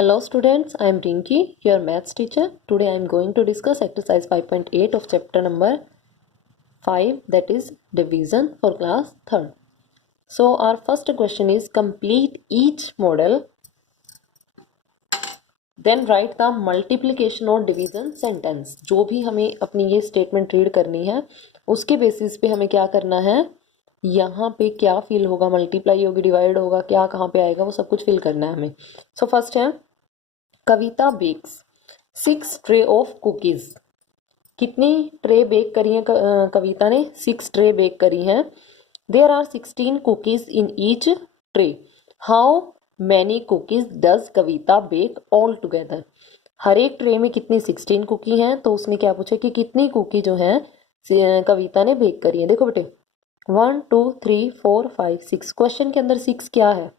Hello students, I am Rinki, your maths teacher. Today I am going to discuss exercise 5.8 of chapter number 5, that is division for class 3rd. So our first question is complete each model, then write the multiplication or division sentence. जो भी हमें अपनी ये statement read करनी है उसके basis पे हमें क्या करना है, यहाँ पे क्या फिल होगा, मल्टीप्लाई होगी, डिवाइड होगा, क्या कहाँ पे आएगा, वो सब कुछ फिल करना है हमें. सो फर्स्ट है Kavita bakes 6 tray of cookies. कितनी ट्रे बेक करी है कविता ने? 6 ट्रे बेक करी हैं. There are 16 cookies in each tray. How many cookies does Kavita bake all together. हर एक ट्रे में कितनी 16 कुकी हैं, तो उसने क्या पूछा कि कितनी कुकी जो है कविता ने बेक करी है. देखो बेटे 1 2 3 4 5 6. क्वेश्चन के अंदर 6 क्या है?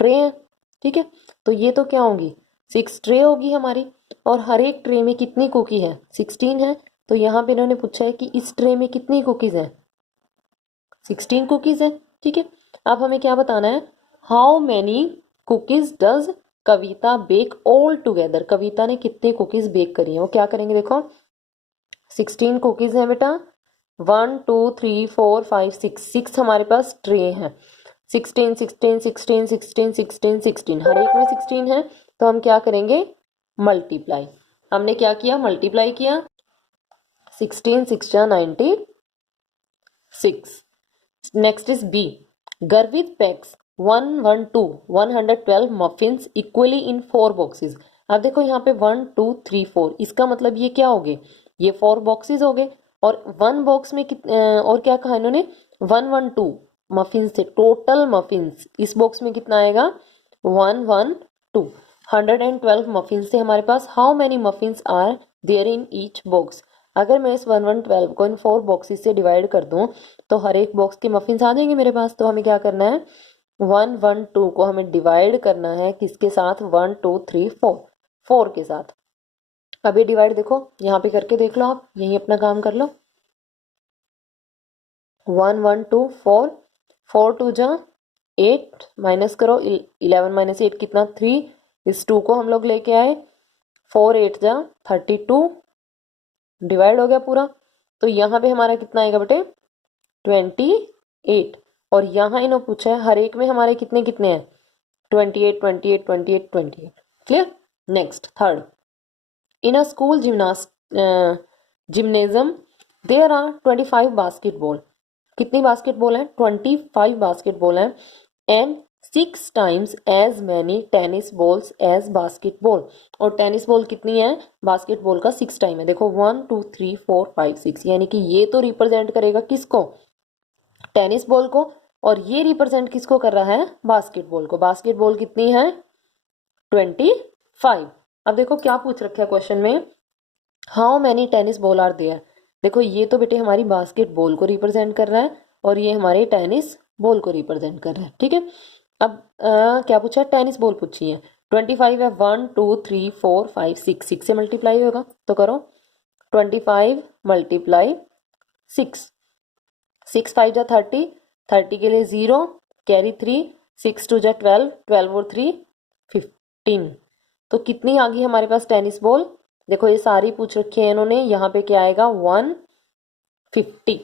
ट्रे है. ठीक है, तो ये तो क्या होगी, 6 ट्रे होगी हमारी. और हर एक ट्रे में कितनी कुकी है? 16 है. तो यहाँ पे इन्होंने पूछा है कि इस ट्रे में कितनी कुकीज है? 16 कुकीज है. ठीक है, अब हमें क्या बताना है, how many cookies does Kavita bake all together. Kavita ने कितनी कुकीज बेक करी है, वो क्या करेंगे, देखो 16 कुकीज है बेटा. 1 2 3 4 5 6 हमारे पास ट्रे हैं. 16 16 16 16 16 16 हर एक में 16 है. तो हम क्या करेंगे, मल्टीप्लाई. हमने क्या किया, मल्टीप्लाई किया. 16 6 96. Next is B. Garvit packs 112 muffins equally in 4 boxes. अब देखो यहाँ पे 1 2 3 4, इसका मतलब ये क्या हो गए, ये 4 बॉक्सेस हो गए. और 1 बॉक्स में और क्या कहा इन्होंने, 112 मफिन्स थे. टोटल मफिन्स इस बॉक्स में कितना आएगा, 112. 112 मफिन्स थे हमारे पास. How many muffins are there in each box. अगर मैं इस 112 को इन 4 बॉक्सेस से डिवाइड कर दूं तो हर एक बॉक्स के मफिन्स आ जाएंगे मेरे पास. तो हमें क्या करना है, 112 को हमें डिवाइड करना है किसके साथ, 1 2 3 4 के साथ. अब ये डिवाइड देखो यहाँ पे करके देख लो, आप यही अपना काम कर लो. 1 1 2 4 4 2 जा 8, माइनस करो 11 माइनस 8 कितना 3. इस 2 को हम लोग लेके आए. 4 8 जा 32, डिवाइड हो गया पूरा. तो यहाँ पे हमारा कितना आएगा बेटे, 28. और यहाँ इन्होंने पूछा है हर एक में हमारे कितने कितने हैं, 28 28 28 28. Clear. Next third. In a school gymnasium there are 25 basketball. कितनी बास्केटबॉल है, 25 बास्केटबॉल है. And 6 times as many tennis balls as basketball. और टेनिस बॉल कितनी है, बास्केटबॉल का 6 टाइम है. देखो 1 2 3 4 5 6, यानी कि ये तो रिप्रेजेंट करेगा किसको, टेनिस बॉल को. और ये रिप्रेजेंट किसको कर रहा है, बास्केटबॉल को. बास्केटबॉल कितनी है, 25. अब देखो क्या पूछ रखा है क्वेश्चन में, how many tennis ball are there. देखो ये तो बेटे हमारी बास्केटबॉल को रिप्रेजेंट कर रहा है और ये हमारे टेनिस बॉल को रिप्रेजेंट कर रहा है. ठीक है, अब क्या पूछा है, टेनिस बॉल पूछी है. 25 है, 1 2 3 4 5 6, 6 से मल्टीप्लाई होगा. तो करो 25 मल्टीप्लाई 6. 6 5 जा 30, 30 के लिए 0 कैरी 3, 6 2 जा 12, 12 और 3 15. तो कितनी आ गई हमारे पास टेनिस बॉल, देखो ये सारी पूछ रखी है इन्होंने. यहाँ पे क्या आएगा, 150.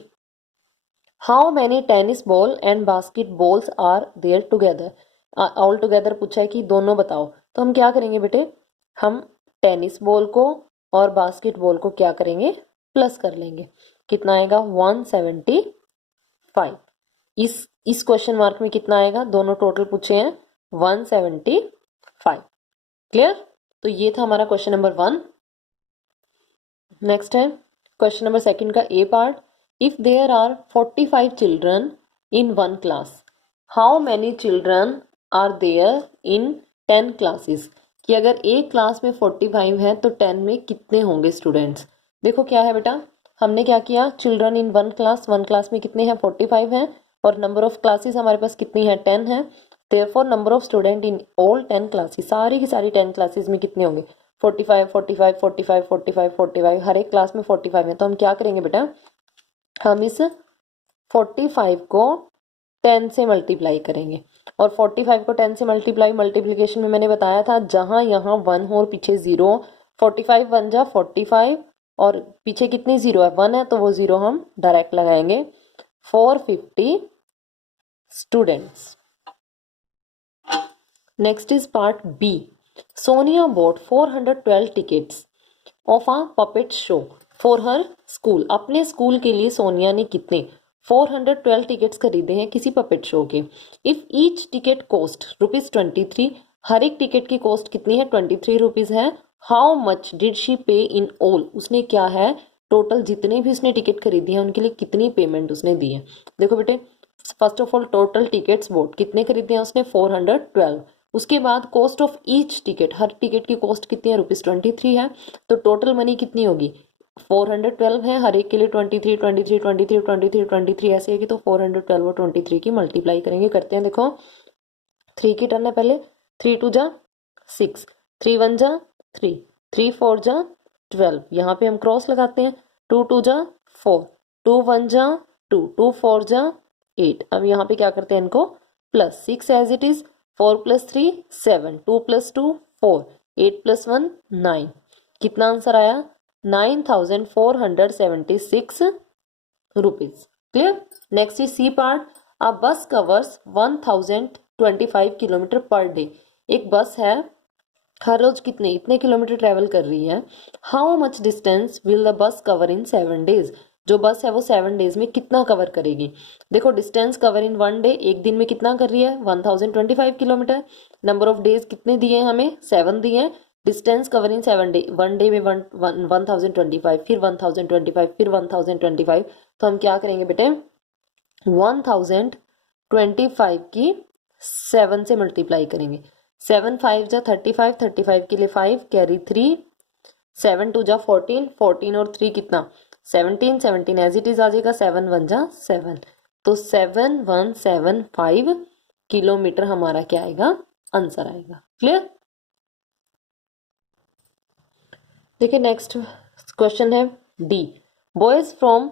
How many tennis ball and basket balls are there together. All together पूछा है कि दोनों बताओ. तो हम क्या करेंगे बेटे, हम टेनिस बॉल को और बास्केट बॉल को क्या करेंगे, प्लस कर लेंगे. कितना आएगा, 175. इस क्वेश्चन मार्क में कितना आएगा, दोनों टोटल पूछे हैं 175. क्लियर. तो ये था हमारा क्वेश्चन नंबर 1. नेक्स्ट है क्वेश्चन नंबर सेकंड का A part. If there are 45 children in 1 class, how many children are there in 10 classes. कि अगर एक क्लास में 45 है तो 10 में कितने होंगे स्टूडेंट्स. देखो क्या है बेटा, हमने क्या किया, चिल्ड्रन इन 1 क्लास, 1 क्लास में कितने हैं, 45 हैं. और नंबर ऑफ क्लासेस हमारे पास कितनी है, 10 है. Therefore number of student in all 10 classes, सारी की सारी 10 क्लासेस में कितने होंगे, 45 45 45 45 45. हर एक क्लास में 45 है. तो हम क्या करेंगे बेटा, हम इस 45 को 10 से मल्टीप्लाई करेंगे. और 45 को 10 से मल्टीप्लिकेशन में मैंने बताया था जहां यहाँ 1 हो और पीछे 0, 45 1 जा 45 और पीछे कितनी 0 है, 1 है, तो वो 0 हम डायरेक्ट लगाएंगे। 450 students. Next is part B. Sonia bought 412 tickets of a puppet show for her school। अपने स्कूल के लिए सोनिया ने कितने 412 टिकट्स खरीदे हैं किसी पपेट शो के। इफ ईच टिकट कॉस्ट ₹23, हर एक टिकट की कॉस्ट कितनी है 23 रुपीज है। हाउ मच डिड शी पे इन ऑल, उसने क्या है टोटल जितने भी उसने टिकट खरीदी है उनके लिए कितनी पेमेंट उसने दी है। देखो बेटे, first of all total tickets boat कितने खरीदे हैं उसने 412। उसके बाद cost of each ticket, her ticket की कॉस्ट कितनी है ₹23 है। तो टोटल मनी कितनी होगी 412 है, हर एक के लिए 23 23 23 23 23 ऐसे है कि तो 412 और 23 की मल्टीप्लाई करेंगे। करते हैं, देखो 3 की टर्न है पहले, 3 2 जा 6, 3 1 जा 3, 3 4 जा 12, यहाँ पे हम क्रॉस लगाते हैं, 2 2 जा 4, 2 1 जा 2, 2 4 जा 8। अब यहाँ पे क्या करते हैं इनको प्लस 6 एज इट इज, 4 + 3 7, 2 + 2 4, 8 + 1 9। कितना आंसर आया 9476 rupees. Clear. Next is C part. A bus covers 1025 kilometre per day. एक बस है हर रोज कितने इतने किलोमीटर ट्रेवल कर रही है। How much distance will the bus cover in 7 days. जो बस है वो 7 डेज में कितना कवर करेगी। देखो डिस्टेंस कवर इन 1 डे, एक दिन में कितना कर रही है 1025 किलोमीटर। नंबर ऑफ डेज कितने दिए हैं हमें 7 दिए हैं। Distance cover in 7 day, 1 day में 1025, फिर 1025, फिर 1025। तो हम क्या करेंगे बेटे 1025 की 7 से मल्टीप्लाई करेंगे। 7 5 जा 35, 35 के लिए 5 कैरी 3, 7 2 जा 14, 14 और 3 कितना 17, 17 एज इट इज आ जाएगा, 7 1 जा 7। तो 7175 किलोमीटर हमारा क्या आएगा आंसर आएगा। क्लियर। देखिए नेक्स्ट क्वेश्चन है D. Boys from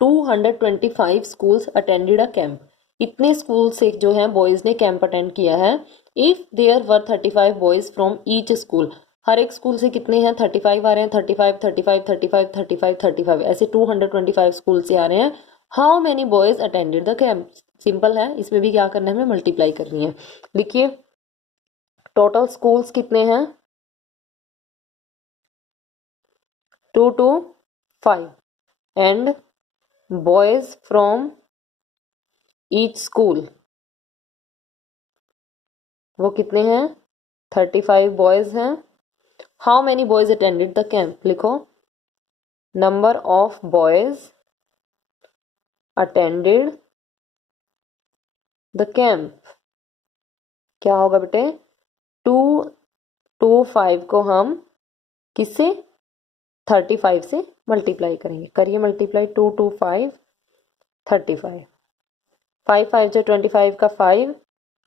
225 schools attended a camp. इतने स्कूल से जो है बॉयज ने कैंप अटेंड किया है। If there were 35 boys from each school, हर एक स्कूल से कितने हैं 35 आ रहे हैं, 35 35 35 35 35 ऐसे 225 स्कूल से आ रहे हैं। How many boys attended the camp. Simple है, इसमें भी क्या करना है हमें मल्टीप्लाई करनी है। देखिए टोटल स्कूल्स कितने हैं 2 to 5 and boys from each school वो कितने हैं 35 बॉयज हैं। How many boys attended the camp, लिखो number of boys attended the camp. क्या होगा बेटे 225 को हम किससे 35 से मल्टीप्लाई करेंगे। करिए मल्टीप्लाई 2 2 5 35, 5 5 जा 25 का 5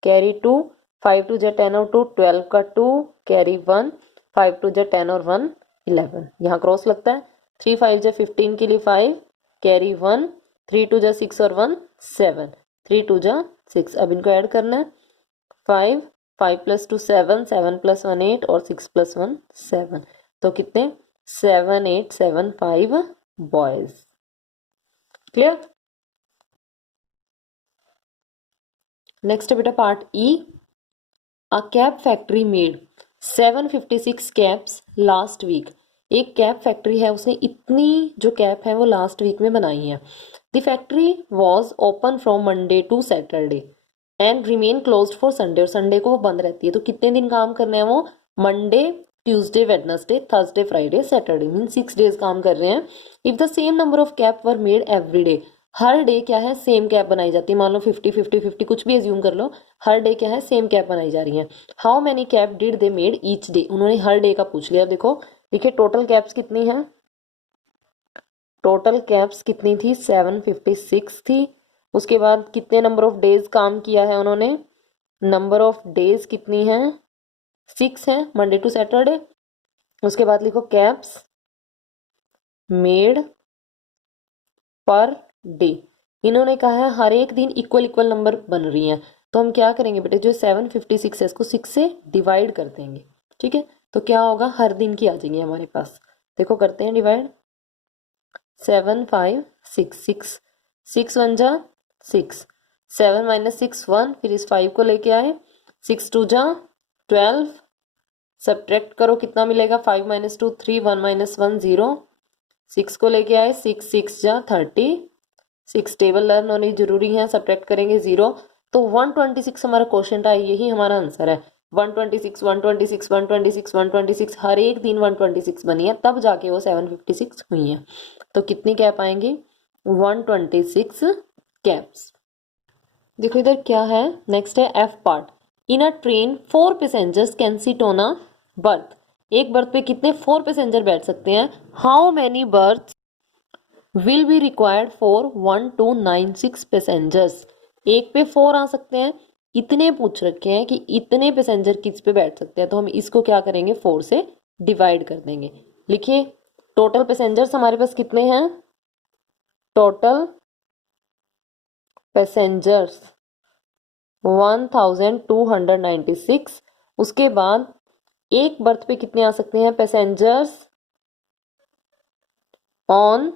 कैरी 2, 5 2 जा 10 और 2 12 का 2 कैरी 1, 5 2 जा 10 और 1 11, यहाँ क्रॉस लगता है। 3 5 जा 15 के लिए 5 कैरी 1, 3 2 जा 6 और 1 7, 3 2 जा 6। अब इनको ऐड करना है 5 5 + 2 7, 7 + 1 8 और 6 + 1 7। तो कितने 7875 बॉयज। क्लियर। नेक्स्ट बेटा part E. A cap factory made 756 caps last week. एक कैप फैक्ट्री है उसने इतनी जो कैप है वो लास्ट वीक में बनाई है। The factory was open from Monday to Saturday and remain closed for Sunday, और संडे को वो बंद रहती है। तो कितने दिन काम करने हैं वो Monday Tuesday Wednesday Thursday Friday Saturday, mean 6 days काम कर रहे हैं। If the same number of cap were made every day, her day क्या है सेम कैप बनाई जाती है। मान लो 50 50 50 कुछ भी एज्यूम कर लो, हर डे क्या है सेम कैप बनाई जा रही है। How many cap did they made each day, उन्होंने हर डे का पूछ लिया। देखो देखिए टोटल कैप्स कितनी है, टोटल कैप्स कितनी थी 756 थी। उसके बाद कितने नंबर ऑफ डेज काम किया है उन्होंने, नंबर ऑफ डेज कितनी है 6 है मंडे टू सैटरडे। उसके बाद लिखो कैप्स मेड पर डे, इन्होंने कहा है हर एक दिन इक्वल इक्वल नंबर बन रही हैं। तो हम क्या करेंगे बेटे, जो 756 है इसको 6 से डिवाइड कर देंगे। ठीक है, तो क्या होगा, हर दिन की आ जाएंगी हमारे पास। देखो करते हैं डिवाइड, 7 5 6 6 6 1 जा 6, 7 माइनस 6 1, फिर इस 5 को लेके आए, 6 2 जा 12, सब्ट्रैक्ट करो कितना मिलेगा, 5 माइनस 2 3, 1 माइनस 1 0, 6 को लेके आए, 6 6 जा 30, 6 टेबल लर्न होनी जरूरी है, सब्ट्रैक्ट करेंगे 0, तो 126 हमारा क्वेश्चन है, यही हमारा आंसर है। 126 126 126 126, हर एक दिन 126 बनी है, तब जाके वो 756 हुई है। तो कितनी कैप आएंगी, 126 कैप्स। देखो इधर क्या है, नेक्स्ट है F part. In a train 4 passengers can sit on a birth. एक बर्थ पे कितने 4 पैसेंजर बैठ सकते हैं। How many birth will be required for 1 to 96 passengers. एक पे 4 आ सकते हैं, इतने पूछ रखे हैं कि इतने पैसेंजर किस पे बैठ सकते हैं, तो हम इसको क्या करेंगे, 4 से डिवाइड कर देंगे। लिखिए टोटल पैसेंजर्स हमारे पास कितने हैं, टोटल पैसेंजर्स 1296। उसके बाद एक बर्थ पे कितने आ सकते हैं, पैसेंजर्स ऑन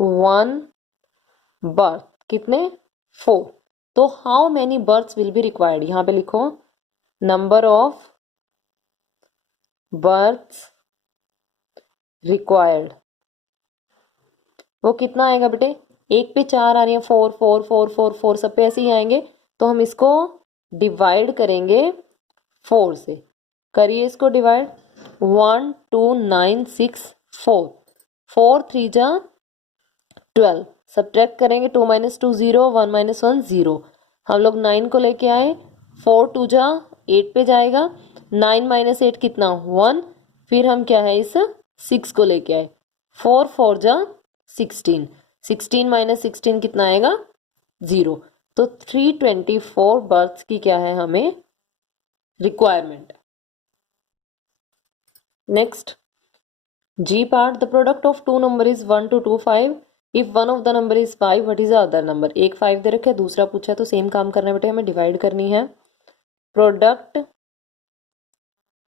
1 बर्थ कितने, 4। तो how many berths will be required, यहां पे लिखो नंबर ऑफ बर्थ्स रिक्वायर्ड, वो कितना आएगा बेटे, एक पे 4 आ रही है, 4 4 4 4 4 सब पे ऐसे ही आएंगे, तो हम इसको डिवाइड करेंगे 4 से। करिए इसको डिवाइड, 1 2 9 6 4, 4 3 जा 12, सब्ट्रैक्ट करेंगे 2 माइनस 2 0, 1 माइनस 1 0, हम लोग 9 को लेके आए, 4 2 जा 8 पे जाएगा, 9 माइनस 8 कितना 1, फिर हम क्या है इस 6 को लेके आए, 4 4 जा 16, 16 माइनस 16 कितना आएगा 0। तो 324 बर्थ्स की क्या है हमें requirement. Next G part, the product of two number is 1 to 2 5, if one of the number is 5 what is the other number. एक 5 दे रखे, दूसरा पूछा है, तो सेम काम करना है बेटे, हमें डिवाइड करनी है। प्रोडक्ट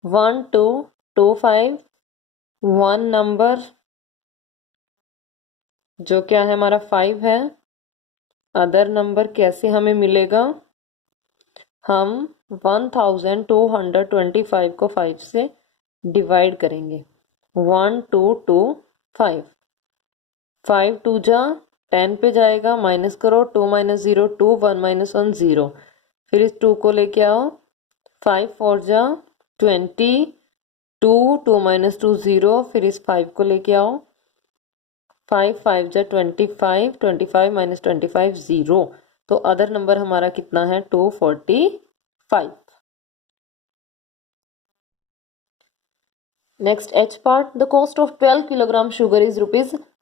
1 2 2 5, वन नंबर जो क्या है हमारा 5 है, अदर नंबर कैसे हमें मिलेगा, हम 1225 को 5 से डिवाइड करेंगे, 1 2 2 5, 5 2 जा 10 पे जाएगा, माइनस करो, 2 माइनस 0 2, 1 माइनस 1 0, फिर इस 2 को लेके आओ, 5 4 जा 20, 2 2 माइनस 2 0, फिर इस 5 को लेके आओ, 5 5 जा 25, 25 माइनस 25 0, तो अदर नंबर हमारा कितना है 245। Next H part, the cost of 12 kilogram sugar is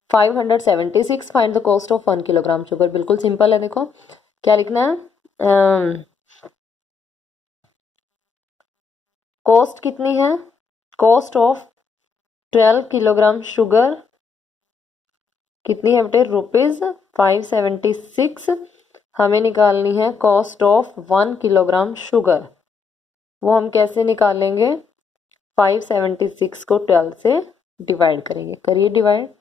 ₹576, find the cost of 1 kilogram sugar. बिल्कुल सिंपल है, देखो क्या लिखना है, कॉस्ट कितनी है, कॉस्ट ऑफ 12 किलोग्राम शुगर कितनी है बेटे, ₹576। हमें निकालनी है कॉस्ट ऑफ 1 किलोग्राम शुगर, वो हम कैसे निकालेंगे, 576 को 12 से डिवाइड करेंगे। करिए डिवाइड,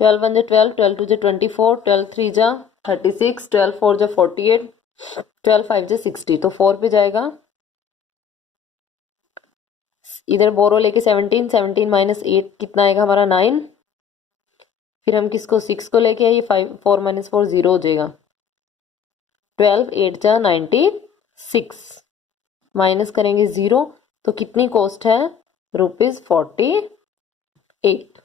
12 1 जा 12, 12 2 जा 24, 12 3 जा 36, 12 4 जा 48, 12 5 जा 60, तो 4 पे जाएगा, इधर बोरो लेके 17, 17 माइनस 8 कितना आएगा हमारा 9, फिर हम किसको 6 को लेके आइए, 5 4 माइनस 4 0 हो जाएगा, 12 8 जा 96, माइनस करेंगे 0, तो कितनी कॉस्ट है, ₹48।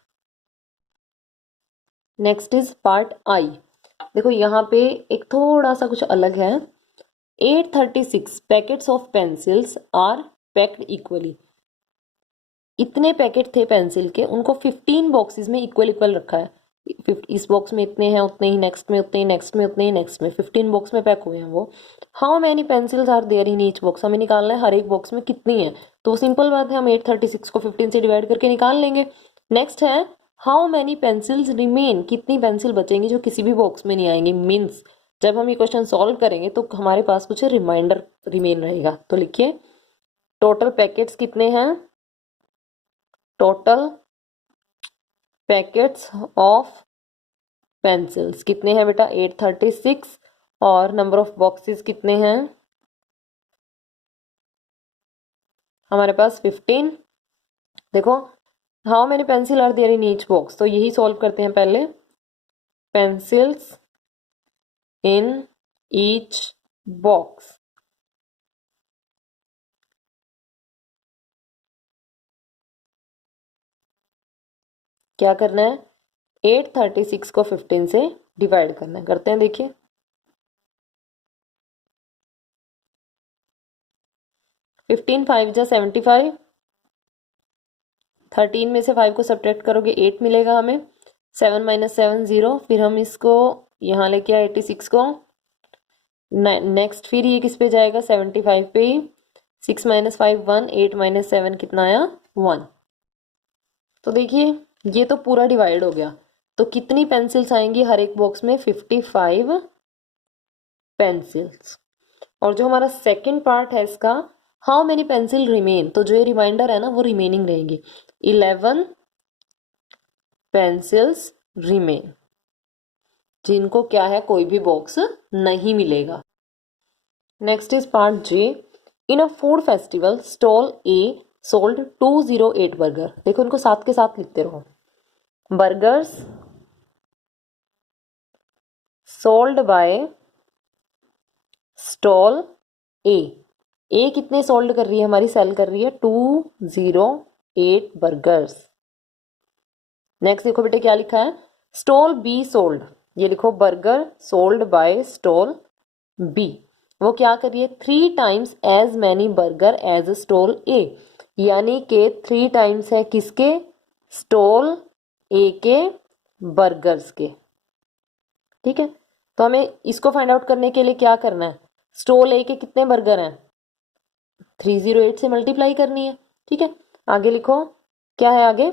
नेक्स्ट इज पार्ट आई। देखो यहाँ पे एक थोड़ा सा कुछ अलग है, 836 packets of pencils are packed equally. इतने पैकेट थे पेंसिल के, उनको 15 बॉक्सेस में इक्वल इक्वल रखा है, इस बॉक्स में इतने हैं, उतने ही नेक्स्ट में, उतने ही नेक्स्ट में, उतने ही नेक्स्ट में, 15 बॉक्स में पैक हुए हैं वो। How many pencils are there in each box, हमें निकालना है हर एक बॉक्स में कितनी है, तो सिंपल बात है, हम 836 को 15 से डिवाइड करके निकाल लेंगे। नेक्स्ट है हाउ मैनी पेंसिल्स रिमेन, कितनी पेंसिल बचेंगी जो किसी भी बॉक्स में नहीं आएंगी, मीन्स जब हम ये क्वेश्चन सॉल्व करेंगे तो हमारे पास कुछ रिमाइंडर रिमेन रहेगा। तो लिखिए टोटल पैकेट्स कितने हैं, टोटल पैकेट्स ऑफ पेंसिल्स कितने हैं बेटा 836, और नंबर ऑफ बॉक्सेस कितने हैं हमारे पास 15। देखो how many pencil are there in each box, तो यही सॉल्व करते हैं पहले। पेंसिल्स इन ईच बॉक्स, क्या करना है 836 को 15 से डिवाइड करना है, करते हैं देखिए। 15 5 जा 75, 13 में से 5 को सब्ट्रैक्ट करोगे 8 मिलेगा हमें, 7 माइनस 7 0, फिर हम इसको यहाँ लेके आए 86 को, नेक्स्ट फिर ये किस पे जाएगा 75 पे ही, 6 माइनस 5 1, 8 माइनस 7 कितना आया 1। तो देखिए ये तो पूरा डिवाइड हो गया, तो कितनी पेंसिल्स आएंगी हर एक बॉक्स में 55 पेंसिल्स। और जो हमारा सेकंड पार्ट है इसका, हाउ मेनी पेंसिल रिमेन, तो जो ये रिमाइंडर है ना वो रिमेनिंग रहेंगी, 11 पेंसिल्स रिमेन, जिनको क्या है कोई भी बॉक्स नहीं मिलेगा। Next is part J, in a food festival stall A sold 208 burger. देखो इनको साथ के साथ लिखते रहो, बर्गर्स सोल्ड बाय स्टॉल ए कितने सोल्ड कर रही है हमारी, सेल कर रही है 208 बर्गर्स। नेक्स्ट देखो बेटे क्या लिखा है, स्टॉल बी सोल्ड, ये लिखो burger sold by stall B, वो क्या कर रही है 3 times as many burger as stall A, यानी के 3 टाइम्स है किसके, स्टॉल ए के बर्गर्स के। ठीक है, तो हमें इसको फाइंड आउट करने के लिए क्या करना है, स्टॉल ए के कितने बर्गर हैं 308 से मल्टीप्लाई करनी है। ठीक है, आगे लिखो क्या है आगे,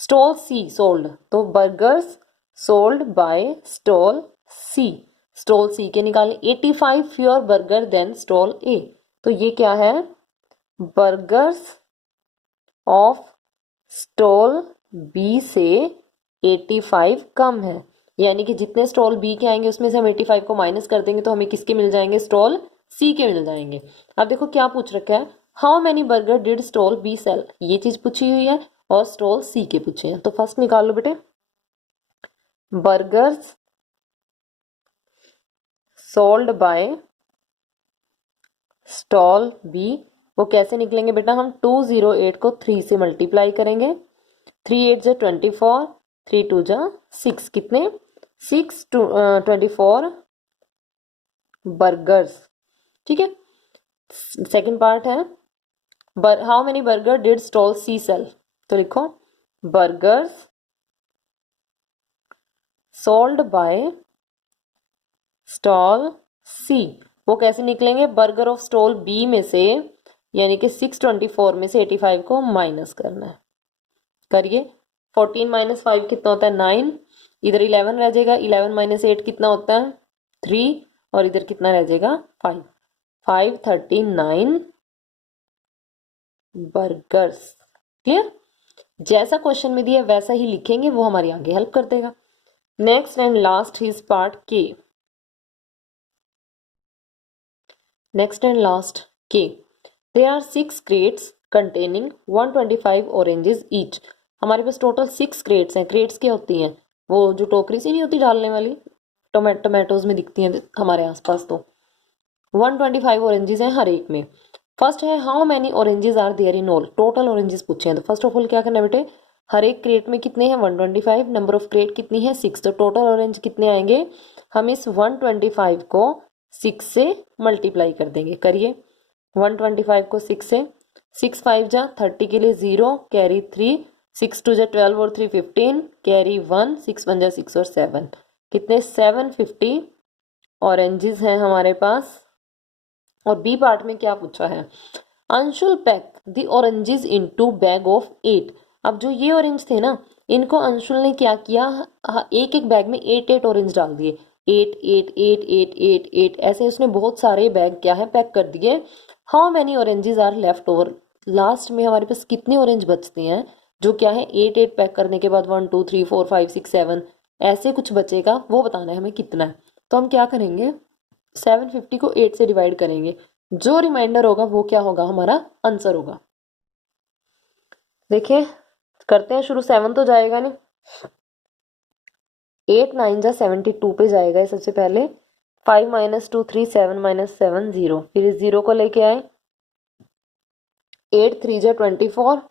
स्टॉल सी सोल्ड, तो burgers sold by stall C, stall C के निकालें 85 fewer burger than stall A, तो ये क्या है बर्गर्स ऑफ स्टॉल बी से 85 कम है, यानी कि जितने स्टॉल बी के आएंगे उसमें से हम 85 को माइनस कर देंगे तो हमें किसके मिल जाएंगे, स्टॉल सी के मिल जाएंगे। अब देखो क्या पूछ रखा है, how many burger did stall B sell, ये चीज पूछी हुई है और स्टॉल सी के पूछे हैं। तो फर्स्ट निकाल लो बेटे, burgers sold by stall B, वो कैसे निकलेंगे बेटा, हम 208 को 3 से मल्टीप्लाई करेंगे, 3 8 जा 24, 3 2 जा 6, कितने 6 24 बर्गर्स। ठीक है, सेकंड पार्ट है how many burger did stall C sell, तो लिखो burgers sold by stall C, वो कैसे निकलेंगे, बर्गर ऑफ स्टॉल बी में से यानी कि 624 में से 85 को माइनस करना है, करिए 14 माइनस 5 कितना होता है 9, इधर 11 रह जाएगा, 11 माइनस 8 कितना होता है 3, और इधर कितना रह जाएगा 5, 539 बर्गर्स। क्लियर, जैसा क्वेश्चन में दिया वैसा ही लिखेंगे, वो हमारी आगे हेल्प कर देगा। Next and last is part K, next and last K, there are 6 crates containing 125 oranges each, हमारे पास टोटल 6 क्रेट्स हैं। क्रेट्स क्या होती हैं, वो जो टोकरी सी नहीं होती डालने वाली, टोमेटोज में दिखती हैं हमारे आसपास, तो 125 ऑरेंजेस हैं हर एक में। फर्स्ट है how many oranges are there in all, total oranges पूछे हैं, तो फर्स्ट ऑफ ऑल क्या करना है बेटे, हर एक क्रेट में कितने हैं 125, नंबर ऑफ क्रेट कितनी है 6, तो टोटल ऑरेंज कितने आएंगे, हम इस 125 को 6 से मल्टीप्लाई कर देंगे, करिए 125 को 6 से, 6 5 जा 30 के लिए 0 कैरी 3, 6 2 जा 12 और 3 15 कैरी 1, 6 1 जा 6 और 7, कितने 750 ऑरेंजेस हैं हमारे पास। और बी पार्ट में क्या पूछा है, Anshul pack the oranges into bag of 8, अब जो ये ऑरेंज थे ना इनको अंशुल ने क्या किया, एक एक बैग में 8 ऑरेंज डाल दिए, 8 ऐसे उसने बहुत सारे बैग क्या है पैक कर दिए। How many oranges are left over, last में हमारे पास कितने ऑरेंज बचते हैं, जो क्या है 8 पैक करने के बाद 1 2 3 4 5 6 7 ऐसे कुछ बचेगा, वो बताना है हमें कितना है। तो हम क्या करेंगे, 750 को 8 से डिवाइड करेंगे, जो रिमाइंडर होगा वो क्या होगा, हमारा आंसर होगा। देखिए करते हैं शुरू, 7 तो जाएगा नहीं, 8 9 जा 72 पे जाएगा सबसे पहले, 5 - 2 3 7 - 7 0, फिर इस 0 को लेके आए, 8 3 जा 24,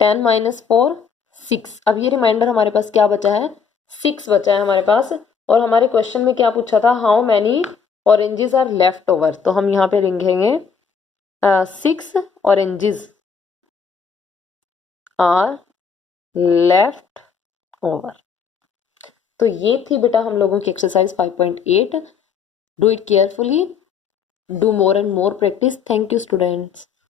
10 - 4 6। अब ये रिमाइंडर हमारे पास क्या बचा है, 6 बचा है हमारे पास। और हमारे क्वेश्चन में क्या पूछा था, how many oranges are left over, तो हम यहाँ पे लिखेंगे 6 ऑरेंजेस आर लेफ्ट ओवर। तो ये थी बेटा हम लोगों की exercise 5.8। Do it carefully, do more and more practice. Thank you students.